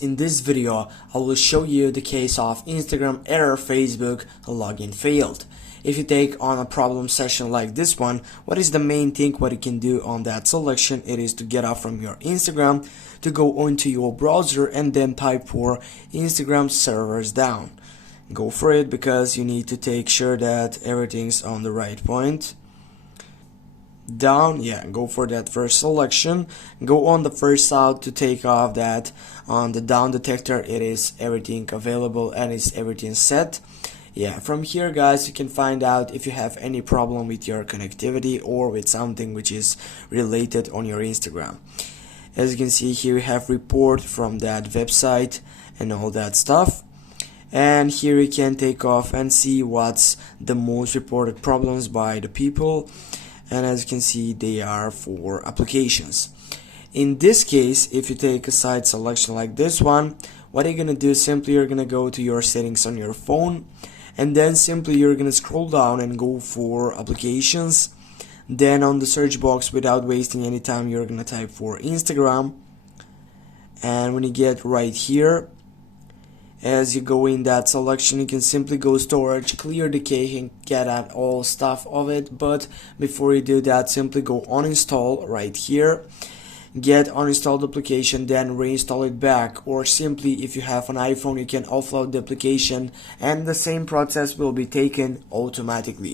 In this video, I will show you the case of Instagram error Facebook login failed. If you take on a problem session like this one, what is the main thing what you can do on that selection? It is to get out from your Instagram, to go onto your browser and then type for Instagram servers down. Go for it because you need to take sure that everything's on the right point. Down, yeah, go for that first selection. Go on the first out to take off that. On the down detector, it is everything available and it's everything set. Yeah, from here guys, you can find out if you have any problem with your connectivity or with something which is related on your Instagram. As you can see here, we have report from that website and all that stuff. And here you can take off and see what's the most reported problems by the people. And as you can see, they are for applications. In this case, if you take a site selection like this one, what you're gonna do, simply you're gonna go to your settings on your phone, and then simply you're gonna scroll down and go for applications. Then on the search box, without wasting any time, you're gonna type for Instagram. And when you get right here, as you go in that selection, you can simply go storage, clear the cache and get out all stuff of it. But before you do that, simply go uninstall right here, get uninstalled application, then reinstall it back. Or simply, if you have an iPhone, you can offload the application and the same process will be taken automatically.